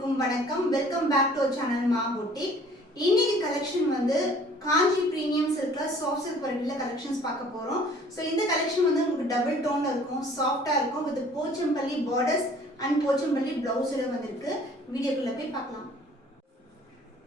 அனைவருக்கும் வணக்கம். Welcome back to channel மா boutique. இன்னைக்கு கலெக்ஷன் வந்து காஞ்சி பிரீமியம் சில்க்ல சாஃப்ட் சில்க் வெரைட்டில கலெக்ஷன்ஸ் பார்க்க போறோம். சோ இந்த கலெக்ஷன் வந்து உங்களுக்கு டபுள் டோன்ல இருக்கும், சாஃப்ட்டா இருக்கும் with Pochampally borders and Pochampally பிளவுஸ்ல வந்திருக்கு. வீடியோக்குள்ள போய் பார்க்கலாம்.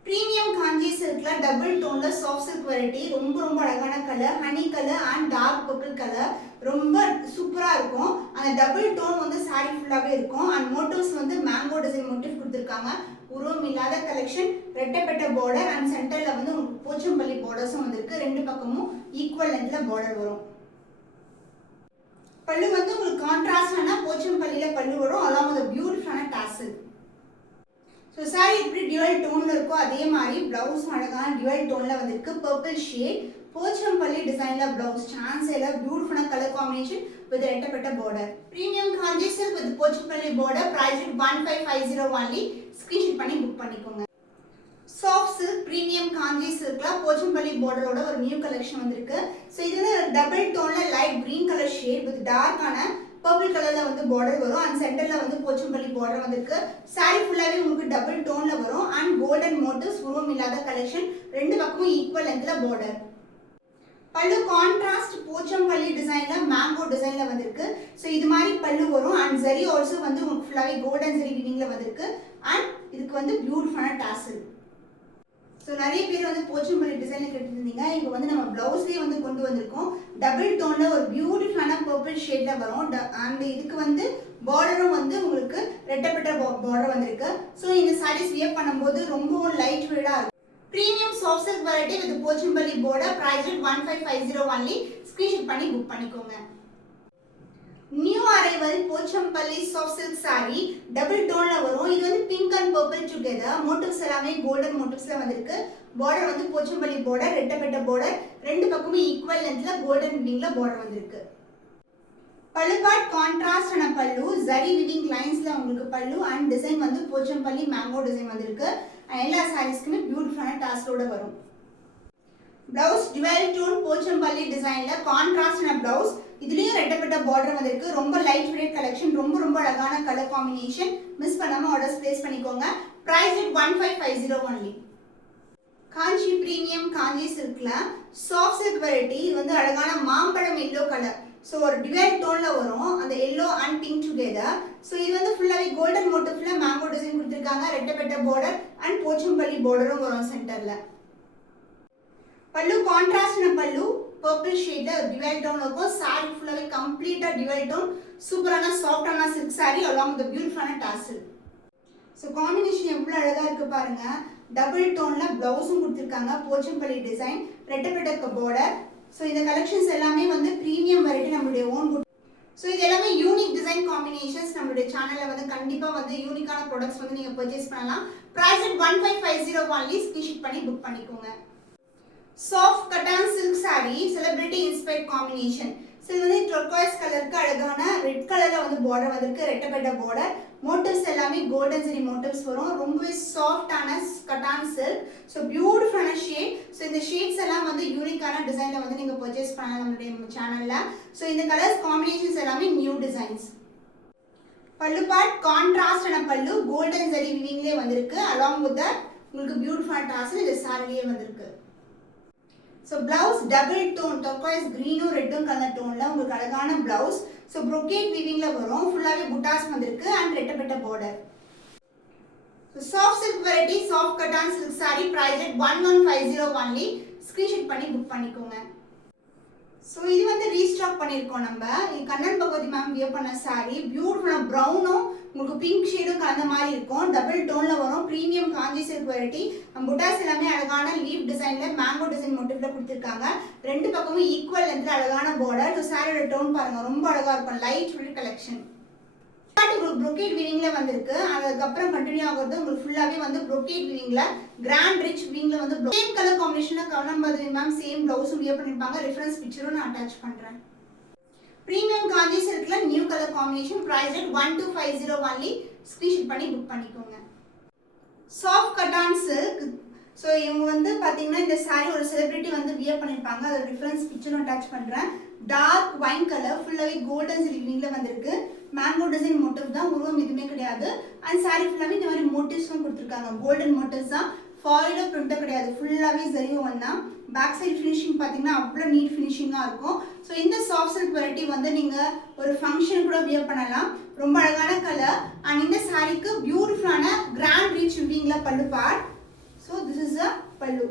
பிரீமியம் காஞ்சி சில்க்ல டபுள் டோன்ல சாஃப்ட் சில்க் வெரைட்டி ரொம்ப அழகான colour, honey colour and dark purple colour ரொம்ப சூப்பரா இருக்கும். அந்த டபுள் டோன் வந்து சாரி ஃபுல்லாவே இருக்கும் அண்ட் மோட்டிவ்ஸ் வந்து மேங்கோ டிசைன் மோட்டிவ் கொடுத்திருக்காங்க. உருவம் இல்லாத கலெக்ஷன், ரெட்டப்பட்ட பார்டர் அண்ட் சென்டர்ல வந்து உங்களுக்கு போச்சம்பள்ளி பார்டர்ஸும் வந்திருக்கு. ரெண்டு பக்கமும் ஈக்குவல் லென்த்ல பார்டர் வரும். பல்லு வந்து உங்களுக்கு கான்ட்ராஸ்டான போச்சம்பள்ளியில பல்லு வரும் along with a beautiful tassel. So saree எப்படி dual tone இருக்கோ அதே மாதிரி blouse அழகான dual toneல வந்திருக்கு. purple shade போச்சம்பள்ளி டிசைன்ல blouse சான்ஸ்ல beautiful color combination with ரெட்டப்பட்ட border. premium kanji silk with Pochampalli border price at 1550 only. screenshot பண்ணி book பண்ணிக்கோங்க. soft silk premium kanji silkல Pochampalli border ஓட ஒரு நியூ கலெக்ஷன் வந்திருக்கு. சோ இது வந்து டபுள் டோன்ல light green color shade with dark ஆன purple கலர்ல வந்து border வரும் and சென்டர்ல வந்து போச்சம்பள்ளி border வந்திருக்கு. saree ஃபுல்லாவே உங்களுக்கு டபுள் டோன்ல வரும் and golden motifs உருவம் இல்லாத கலெக்ஷன். ரெண்டு பக்கமும் ஈக்குவல் லென்த்ல border. பல்லு கான்ட்ராஸ்ட் போச்சம்பள்ளி டிசைன்ல மேங்கோ டிசைன்ல வந்திருக்கு. சோ இது மாதிரி பல்லு வரும் and zari also வந்து உங்களுக்கு ஃபுல்லாவே golden zari weavingல வந்திருக்கு and இதுக்கு வந்து பியூட்டிஃபுல்லான tassel. சோ நிறைய பேர் வந்து போச்சம்பள்ளி டிசைன்ல கேட்டிருந்தீங்க. இப்போ வந்து நம்ம ப்ளவுஸ்லயே வந்து கொண்டு வந்திருக்கோம். டபுள் டோன்ல ஒரு பியூட்டிஃபுல்லான பர்பிள் ஷேட்ல வரும் and இதுக்கு வந்து பார்டரும் வந்து உங்களுக்கு ரெட்டப்பட்ட பார்டர் வந்திருக்கு. சோ இந்த சாரீஸ் வியர் பண்ணும்போது ரொம்ப லைட் வெயிட்டா இருக்கும். Premium soft silk variety with Pochampally border price at 1550 only. Screenshot பண்ணி புக் பண்ணிக்கோங்க. New arrival Pochampally soft silk saree double டோன்ல வரும். இது வந்து pink and purple together. Motifs எல்லாமே கோல்டன் மோட்டிவ்ஸ்ல வந்திருக்கு. பார்டர் வந்து போச்சம்பள்ளி border, ரெட்டப்பட்ட border, ரெண்டு பக்கமும் ஈக்குவல் லென்த்ல கோல்டன் வீவிங்ல border வந்திருக்கு. பல்லு பார்ட் கான்ட்ராஸ்ட் ஆன பல்லு, zari weaving லைன்ஸ்ல உங்களுக்கு பல்லு அண்ட் டிசைன் வந்து போச்சம்பள்ளி மேங்கோ டிசைன் வந்திருக்கு. எல்லா சாரீஸ்க்குமே பியூட்டிஃபுல்லான டாஸ்லோட வரும். பிளவுஸ் டுவெல் டோன் போச்சம்பள்ளி டிசைன்ல கான்ட்ராஸ்ட் ஆன பிளவுஸ், இதுலயும் ரெட்டப்பட்ட பார்டர் வந்திருக்கு. ரொம்ப லைட் வெயிட் கலெக்ஷன், ரொம்ப அழகான கலர் காம்பினேஷன். மிஸ் பண்ணாம ஆர்டர்ஸ் பிளேஸ் பண்ணிக்கோங்க. Price at 1550 only. Kanchi premium Kanchi சில்க்ல சாஃப்ட் சில்க் வெரைட்டி. இது வந்து அழகான மாம்பழம் எல்லோ கலர். சோ ஒரு டுவெல் டோன்ல வரும், அந்த yellow and pink together. So இது வந்து ஃபுல்லாவே கோல்டன் மோட்டிவ்ல மேங்கோ டிசைன் கொடுத்திருக்காங்க. ரெட்டப்பட்ட பார்டர் அண்ட் போச்சம்பள்ளி பார்டரும் வரும் சென்டர்ல. பல்லு கான்ட்ராஸ்டான பல்லு, purple shade dual tone இருக்கும். saree ஃபுல்லாவே கம்ப்ளீட்டா dual tone, சூப்பரான சாஃப்ட்டான silk saree along with the beautiful tassel. So combination எவ்வளவு அழகா இருக்கு பாருங்க. டபுள் டோன்ல பிளவுஸும் கொடுத்திருக்காங்க. போச்சம்பள்ளி டிசைன், ரெட்டப்பட்ட border. சோ இந்த கலெக்ஷன்ஸ் எல்லாமே வந்து பிரீமியம் வெரைட்டி, நம்மளுடைய ஓன். சோ இது எல்லாமே யூனிக் டிசைன் காம்பினேஷன்ஸ். நம்மளுடைய சேனல்ல வந்து கண்டிப்பா வந்து யூனிக்கான ப்ராடக்ட்ஸ் வந்து நீங்க பர்ச்சேஸ் பண்ணலாம். Price at 1550 only. ஸ்கிரீன்ஷாட் பண்ணி புக் பண்ணிக்கோங்க. Soft cotton silk saree celebrity inspired combination. So இது வந்து டர்குவைஸ் கலருக்கு அழகான ரெட் கலர்ல வந்து border வந்திருக்கு. ரெட்டப்பட்ட border, மோட்டிவ்ஸ் எல்லாமே கோல்டன் ஜரி மோட்டிவ்ஸ் வரும். ரொம்பவே சாஃப்ட்டான கட்டான் சில்க். சோ பியூட்டிஃபுல்லான ஷேட். சோ இந்த ஷேட்ஸ் எல்லாம் வந்து யூனிக்கான டிசைன்ல வந்து நீங்க பர்ச்சேஸ் பண்ணலாம் நம்மளுடைய சேனல்ல. சோ இந்த கலர்ஸ் காம்பினேஷன்ஸ் எல்லாமே நியூ டிசைன்ஸ். பல்லு பார்ட் கான்ட்ராஸ்டான பல்லு, கோல்டன் ஜரி வீவிங்லயே வந்திருக்கு. along with that உங்களுக்கு பியூட்டிஃபுல் டாசல் இந்த சாரியே வந்திருக்கு. So blouse double tone turquoise green red color tone ல உங்களுக்கு அழகான blouse. So brocade weaving ல வரும். ஃபுல்லாவே புட்டாஸ் வந்திருக்கு and ரெட்டப்பட்ட border. So soft silk variety soft cotton silk saree price at 1150 only. screenshot பண்ணி book பண்ணிக்கோங்க. So இது வந்து ரீஸ்டாக் பண்ணிருக்கோம் நம்ம. கண்ணன் பகவதி மேம் வியர் பண்ண saree பியூட்டிஃபுல்லா பிரவுனும் உங்களுக்கு பிங்க் ஷேடும் கலந்த மாதிரி இருக்கும். டபுள் டோன்ல வரும். பிரீமியம் காஞ்சி சில்க் வெரைட்டி. புட்டாஸ் எல்லாமே அழகான லீஃப் டிசைன்ல மேங்கோ டிசைன் மோட்டிவ்ல கொடுத்திருக்காங்க. ரெண்டு பக்கமும் ஈக்குவல் லென்த்ல அழகான border. சோ சாரியோட டோன் பாருங்க, ரொம்ப அழகா இருக்கும். Light weight collection. உங்களுக்கு brocade weavingல வந்திருக்கு. அதுக்கு அப்புறம் கண்டினியூ ஆகுறது உங்களுக்கு ஃபுல்லாவே வந்து brocade weavingல கிராண்ட் ரிச் weavingல வந்து சேம் கலர் காம்பினேஷன்ல கண்ணன் பகவதி மேம் சேம் பிளவுஸும் வியர் பண்ணிருப்பாங்க. ரெஃபரன்ஸ் பிக்சரும் நான் அட்டாச் பண்றேன். பிரீமியம் காஞ்சி சில்க்ல new colour combination. Price at 1250 only. Screenshot பண்ணி புக் பண்ணிக்கோங்க. Soft cotton silk. சோ இவங்க வந்து பாத்தீங்கன்னா இந்த saree ஒரு செலிபிரிட்டி வந்து வியர் பண்ணிருப்பாங்க. அதோட ரெஃபரன்ஸ் பிக்சரும் அட்டாச் பண்றேன். டார்க் வைன் கலர் ஃபுல்லாகவே கோல்டன் வீவிங்கில் வந்திருக்கு. மேங்கோ டிசைன் மோட்டிவ் தான், உருவம் எதுவுமே கிடையாது. அண்ட் சாரி ஃபுல்லாகவே இந்த மாதிரி மோட்டிவ்ஸ்லாம் கொடுத்துருக்காங்க. கோல்டன் மோட்டிவ்ஸ் தான், ஃபாயிலோ பிரிண்ட்டோ கிடையாது. ஃபுல்லாகவே ஜரி ஒன் தான். பேக் சைடு ஃபினிஷிங் பார்த்தீங்கன்னா அவ்வளோ நீட் ஃபினிஷிங்காக இருக்கும். ஸோ இந்த சாஃப்ட் சில்க் வெரைட்டி வந்து நீங்கள் ஒரு ஃபங்க்ஷன் கூட வியர் பண்ணலாம். ரொம்ப அழகான கலர். அண்ட் இந்த சாரிக்கு பியூட்டிஃபுல்லான கிராண்ட் ரீச் வீவிங்கில் பல்லு part. So this is a பல்லு.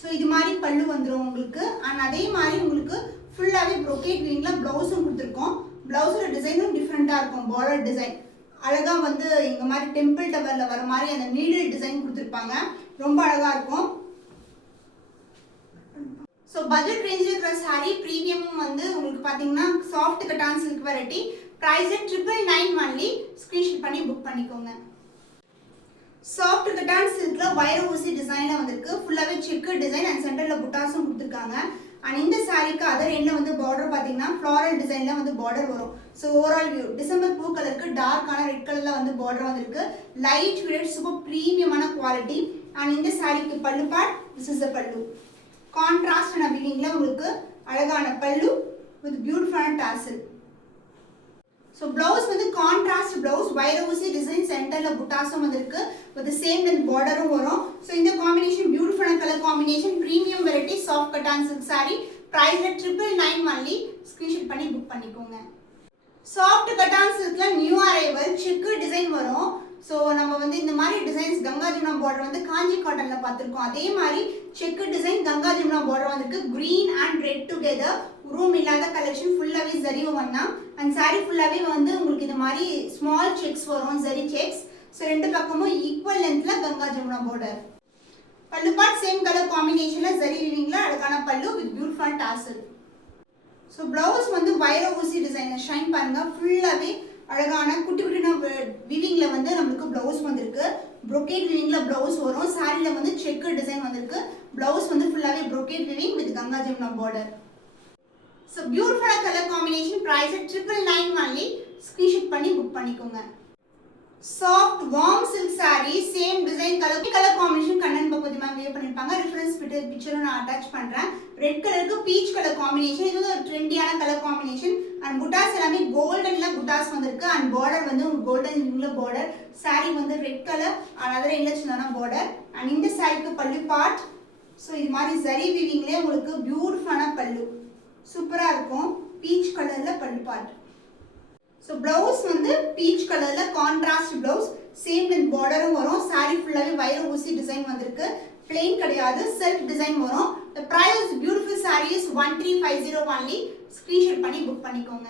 ஸோ இது மாதிரி பல்லு வந்துடும் உங்களுக்கு. அண்ட் அதே மாதிரி உங்களுக்கு ஃபுல்லாகவே ப்ரோகேட் வீவிங்கில் ப்ளவுஸும் கொடுத்துருக்கோம். ப்ளவுஸோட டிசைனும் டிஃப்ரெண்ட்டாக இருக்கும். பார்டர் டிசைன் அழகாக வந்து இந்த மாதிரி டெம்பிள் டவரில் வர மாதிரி அந்த நீடில் டிசைன் கொடுத்துருப்பாங்க. ரொம்ப அழகாக இருக்கும். ஸோ பட்ஜெட் ரேஞ்சில் இருக்கிற சாரீ ப்ரீமியமும் வந்து உங்களுக்கு பார்த்தீங்கன்னா soft cotton silk variety. Price 999 only. Screenshot பண்ணி புக் பண்ணிக்கோங்க. சாஃப்ட் கட்டான் சில்கில் வைர ஊசி டிசைனில் வந்திருக்கு. ஃபுல்லாகவே செக்கு டிசைன் அண்ட் சென்டரில் புட்டாஸும் கொடுத்துருக்காங்க. அண்ட் இந்த சாரீக்கு அதர் எண்ணில் வந்து பார்டர் பார்த்தீங்கன்னா ஃப்ளாரல் டிசைனில் வந்து பார்டர் வரும். ஸோ ஓவரால் வியூ டிசம்பர் பூ கலருக்கு டார்க்கான ரெட் கலரில் வந்து பார்டர் வந்திருக்கு. லைட் வெயிட் சூப்பர் ப்ரீமியமான குவாலிட்டி. அண்ட் இந்த சாரீக்கு பல்லு பார்ட், திஸ் இஸ் த பல்லு. கான்ட்ராஸ்டான வீவிங்கில் உங்களுக்கு அழகான பல்லு வித் பியூட்டிஃபுல்லான டாசல். ஸோ ப்ளவுஸ் வந்து கான்ட்ராஸ்ட் ப்ளவுஸ், வைர ஊசி டிசைன், சென்டரில் புட்டாஸும் வந்திருக்கு. வித் சேம் லென்த் பார்டரும் வரும். ஸோ இந்த காம்பினேஷன் பியூட்டிஃபுல்லான colour combination. Premium variety soft cotton silk sari. Price 999 only. Screenshot பண்ணி புக் பண்ணிக்கோங்க. சாஃப்ட் கட்டான் சில்கில் நியூ அரைவல் செக்கு டிசைன் வரும். ஸோ நம்ம வந்து இந்த மாதிரி டிசைன்ஸ் கங்கா ஜமுனா பார்டர் வந்து காஞ்சி காட்டனில் பார்த்துருக்கோம். அதே மாதிரி செக்கு டிசைன் கங்கா ஜமுனா பார்டர் வந்துருக்கு. Green and red together, room இல்லாத கலெக்ஷன். ஃபுல்லாகவே ஜரி ஒன்னா. அண்ட் சாரி ஃபுல்லாகவே வந்து உங்களுக்கு இந்த மாதிரி ஸ்மால் செக்ஸ் வரும், ஜரி செக்ஸ். ஸோ ரெண்டு பக்கமும் ஈக்குவல் லென்த்தில் கங்கா ஜமுனா பார்டர். பல்லு பார்ட் சேம் கலர் காம்பினேஷனில் ஜரி வீவிங்கில் அழகான பல்லு with beautiful dazzle. So blouse வந்து வைர ஊசி டிசைன் ஷைன் பாருங்கள். ஃபுல்லாகவே அழகான குட்டி குட்டின வீவிங்கில் வந்து நம்மளுக்கு ப்ளவுஸ் வந்திருக்கு. ப்ரோகேட் வீவிங்கில் ப்ளவுஸ் வரும். சாரியில் வந்து செக்கு டிசைன் வந்திருக்கு. ப்ளவுஸ் வந்து ஃபுல்லாகவே brocade weaving with Ganga Jamuna border. So பியூட்டிஃபுல்லான colour combination. Price 999 only. Screenshot பண்ணி புக் பண்ணிக்கோங்க. Soft warm silk sari, same design colour combination. Kannan பக்கத்து மேம் வியர் பண்ணிருப்பாங்க. ரெஃபரன்ஸ் பிக்சரும் நான் அட்டாச் பண்றேன். ரெட் கலருக்கு பீச் கலர் காம்பினேஷன். இது வந்து ஒரு ட்ரெண்டியான கலர் காம்பினேஷன். அண்ட் புட்டாஸ் எல்லாமே கோல்டன்ல புட்டாஸ் வந்திருக்கு. அண்ட் பார்டர் வந்து கோல்டன் ரிங்ல பார்டர். சாரி வந்து ரெட் கலர் அதர் எண்ணில் சின்னதான பார்டர். அண்ட் இந்த சாரிக்கு பல்லு பார்ட். ஸோ இது மாதிரி ஜரி வீவிங்லேயே உங்களுக்கு பியூட்டிஃபுல்லான பல்லு சூப்பராக இருக்கும். பீச் கலரில் பல்லு பார்ட். ஸோ ப்ளவுஸ் வந்து பீச் கலரில் கான்ட்ராஸ்ட் ப்ளவுஸ், சேம் லென்த் பார்டரும் வரும். சாரி ஃபுல்லாகவே வைர ஊசி டிசைன் வந்திருக்கு. பிளெயின் கிடையாது, செல்ஃப் டிசைன் வரும். The price beautiful saree is 1350 only. Screenshot பண்ணி புக் பண்ணிக்கோங்க.